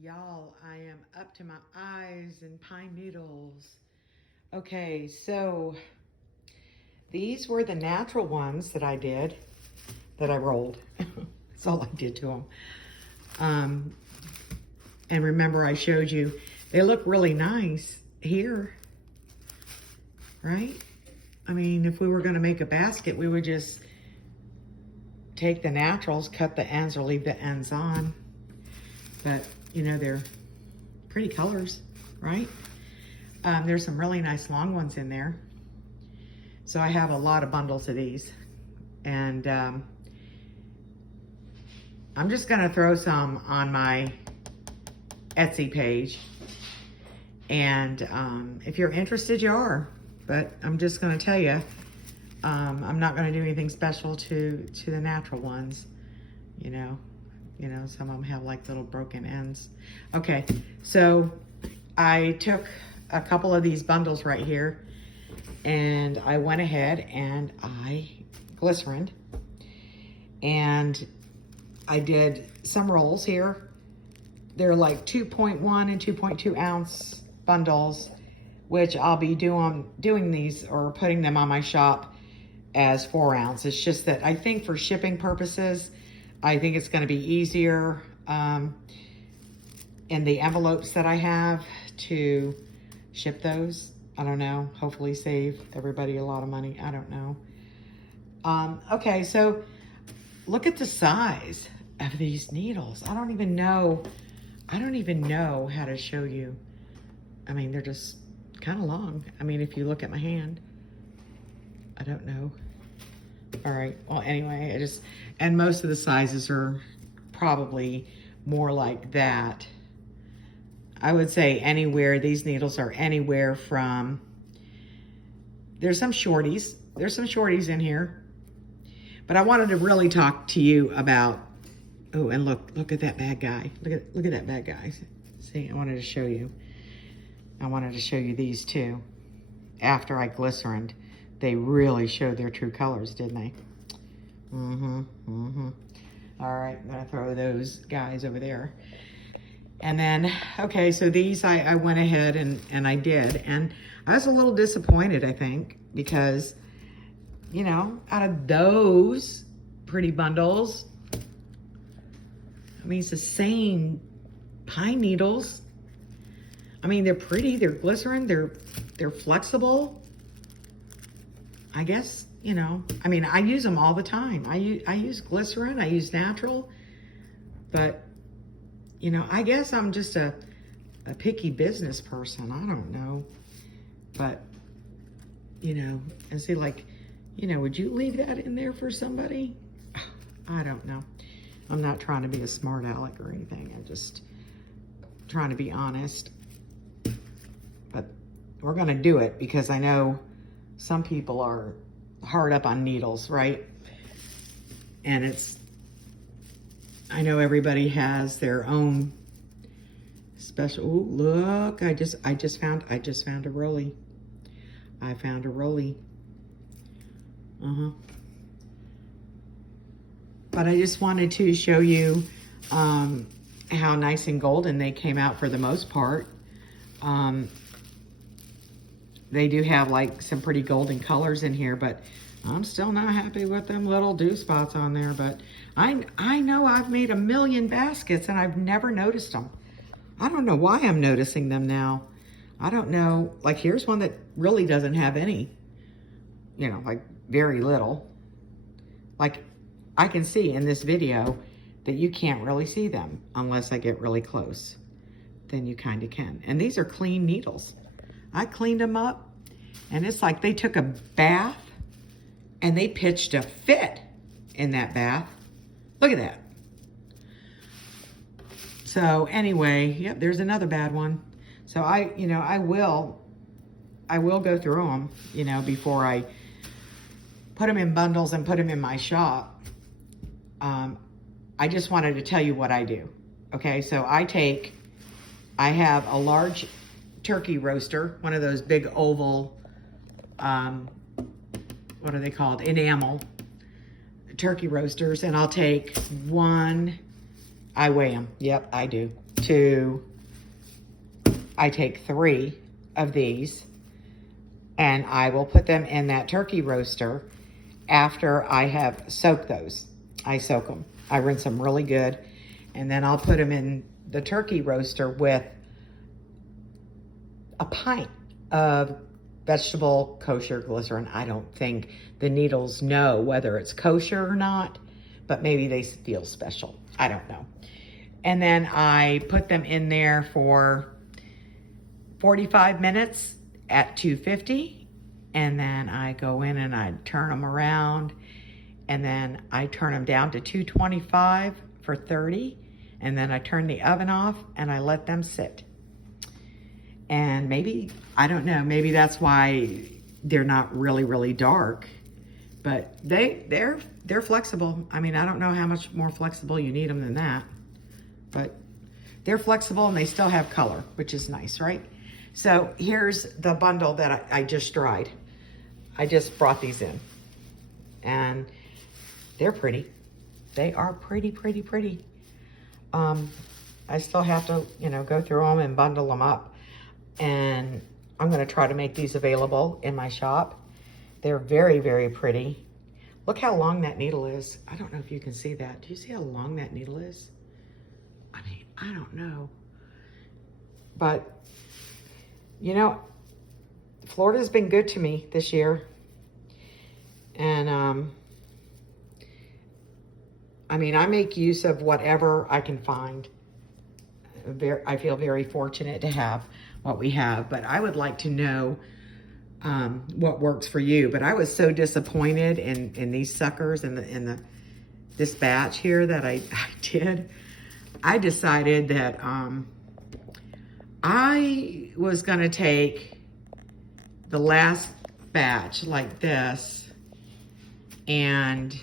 Y'all, I am up to my eyes in pine needles. Okay, so these were the natural ones that I did, that I rolled. That's all I did to them. And remember I showed you, they look really nice here, right? I mean, if we were gonna make a basket, we would just take the naturals, cut the ends or leave the ends on. But, you know, they're pretty colors, right? There's some really nice long ones in there. So I have a lot of bundles of these. And I'm just gonna throw some on my Etsy page. And if you're interested, you are. But I'm just gonna tell you, I'm not gonna do anything special to the natural ones, you know. Some of them have like little broken ends. Okay, so I took a couple of these bundles right here and I went ahead and I glycerined and I did some rolls here. They're like 2.1 and 2.2 ounce bundles, which I'll be doing these or putting them on my shop as 4 ounce. It's just that I think for shipping purposes, I think it's going to be easier in the envelopes that I have to ship those. I don't know. Hopefully save everybody a lot of money. I don't know. Okay, so look at the size of these needles. I don't even know how to show you. I mean, they're just kind of long. I mean, if you look at my hand, I don't know. All right, well, anyway, and most of the sizes are probably more like that. I would say these needles are anywhere from, there's some shorties in here, but I wanted to really talk to you about, oh, and look at that bad guy. Look at that bad guy. See, I wanted to show you these too. After I glycerined, they really showed their true colors, didn't they? All right, I'm gonna throw those guys over there. And then, okay, so these I went ahead and I did. And I was a little disappointed, I think, because, you know, out of those pretty bundles, I mean, it's the same pine needles. I mean, they're pretty, they're glycerin, they're flexible. I guess, you know, I mean, I use them all the time. I use glycerin, I use natural, but, you know, I guess I'm just a picky business person. I don't know, but, you know, and see, like, you know, would you leave that in there for somebody? I don't know. I'm not trying to be a smart aleck or anything. I'm just trying to be honest, but we're going to do it because I know some people are hard up on needles, right? And I know everybody has their own special. Ooh, look, I just found a rolly. I found a rolly. But I just wanted to show you how nice and golden they came out for the most part. They do have like some pretty golden colors in here, but I'm still not happy with them little dew spots on there. But I know I've made a million baskets and I've never noticed them. I don't know why I'm noticing them now. I don't know. Like, here's one that really doesn't have any, you know, like very little. Like, I can see in this video that you can't really see them unless I get really close. Then you kind of can. And these are clean needles. I cleaned them up and it's like they took a bath and they pitched a fit in that bath. Look at that. So anyway, yep, there's another bad one. So I will go through them, you know, before I put them in bundles and put them in my shop. I just wanted to tell you what I do. Okay, so I have a large turkey roaster, one of those big oval, what are they called? Enamel turkey roasters. And I'll take one, I weigh them. Yep, I do. I take 3 of these and I will put them in that turkey roaster after I have soaked those. I soak them. I rinse them really good. And then I'll put them in the turkey roaster with a pint of vegetable kosher glycerin. I don't think the needles know whether it's kosher or not, but maybe they feel special. I don't know. And then I put them in there for 45 minutes at 250. And then I go in and I turn them around. And then I turn them down to 225 for 30. And then I turn the oven off and I let them sit. And maybe, I don't know, maybe that's why they're not really, really dark. But they're flexible. I mean, I don't know how much more flexible you need them than that. But they're flexible and they still have color, which is nice, right? So here's the bundle that I just dried. I just brought these in. And they're pretty. They are pretty, pretty, pretty. I still have to, go through them and bundle them up. And I'm going to try to make these available in my shop. They're very, very pretty. Look how long that needle is. I don't know if you can see that. Do you see how long that needle is? I mean, I don't know. But, Florida's been good to me this year. And, I make use of whatever I can find. I feel very fortunate to have what we have, but I would like to know what works for you. But I was so disappointed in these suckers and this batch here that I did. I decided that I was going to take the last batch like this, and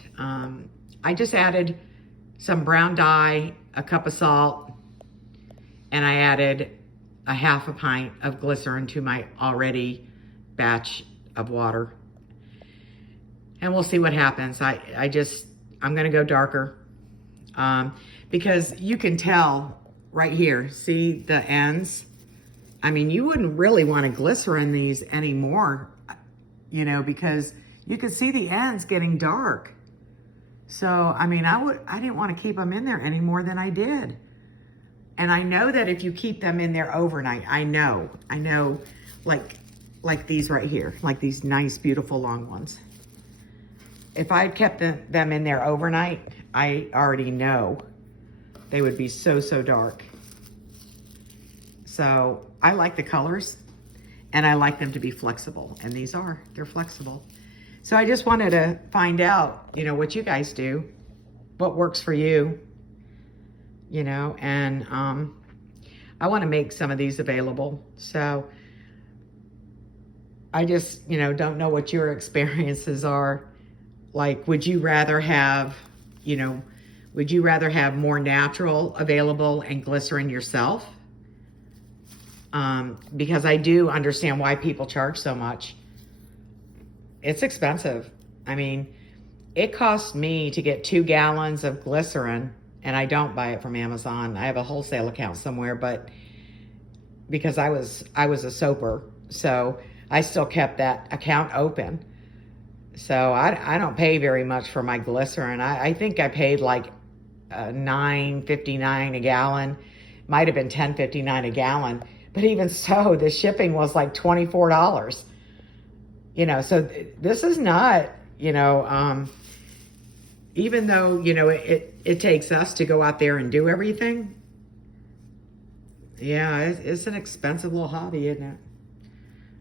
I just added some brown dye, a cup of salt, and I added a half a pint of glycerin to my already batch of water. And we'll see what happens. I'm gonna go darker because you can tell right here, see the ends? I mean, you wouldn't really want to glycerin these anymore, because you could see the ends getting dark. So, I didn't want to keep them in there any more than I did. And I know that if you keep them in there overnight, I know, like these right here, like these nice, beautiful long ones. If I'd kept them in there overnight, I already know they would be so, so dark. So I like the colors and I like them to be flexible. And they're flexible. So I just wanted to find out, what you guys do, what works for you, and I want to make some of these available. So I just, don't know what your experiences are. Like, would you rather have more natural available and glycerin yourself? Because I do understand why people charge so much. It's expensive. It cost me to get 2 gallons of glycerin, and I don't buy it from Amazon. I have a wholesale account somewhere, but because I was a soaper, so I still kept that account open. So I don't pay very much for my glycerin. I think I paid like $9.59 a gallon. Might have been $10.59 a gallon. But even so, the shipping was like $24. So this is not, even though, it takes us to go out there and do everything. Yeah, it's an expensive little hobby, isn't it?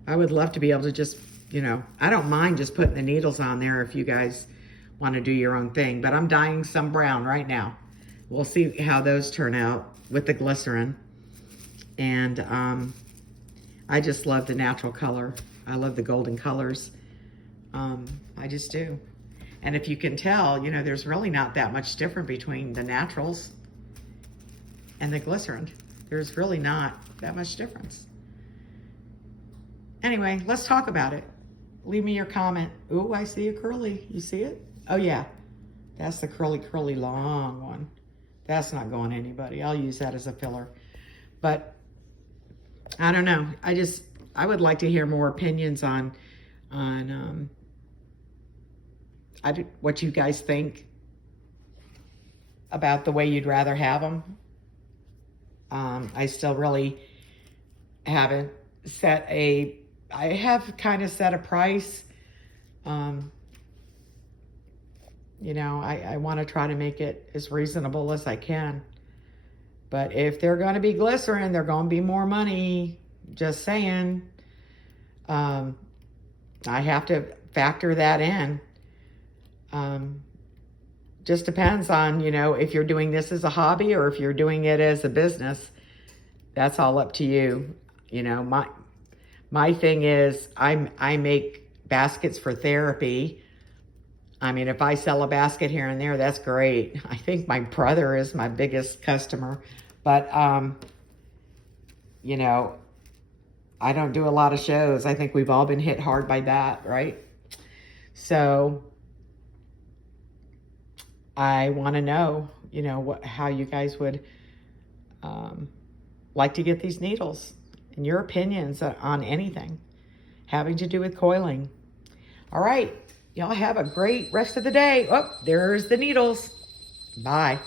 I would love to be able to just, I don't mind just putting the needles on there if you guys want to do your own thing. But I'm dyeing some brown right now. We'll see how those turn out with the glycerin. And I just love the natural color. I love the golden colors. I just do. And if you can tell, there's really not that much different between the naturals and the glycerin. There's really not that much difference. Anyway, let's talk about it. Leave me your comment. Ooh, I see a curly. You see it? Oh yeah, that's the curly long one. That's not going to anybody. I'll use that as a filler. But I don't know. I would like to hear more opinions on what you guys think about the way you'd rather have them. I still really haven't I have kind of set a price. You know, I want to try to make it as reasonable as I can. But if they're going to be glycerin, they're going to be more money. Just saying. I have to factor that in. Just depends on, you know, if you're doing this as a hobby or if you're doing it as a business. That's all up to you. You know, my thing is I make baskets for therapy. I mean, if I sell a basket here and there, that's great. I think my brother is my biggest customer. But, you know, I don't do a lot of shows. I think we've all been hit hard by that, right? So I want to know, you know, how you guys would like to get these needles and your opinions on anything having to do with coiling. All right. Y'all have a great rest of the day. Oh, there's the needles. Bye.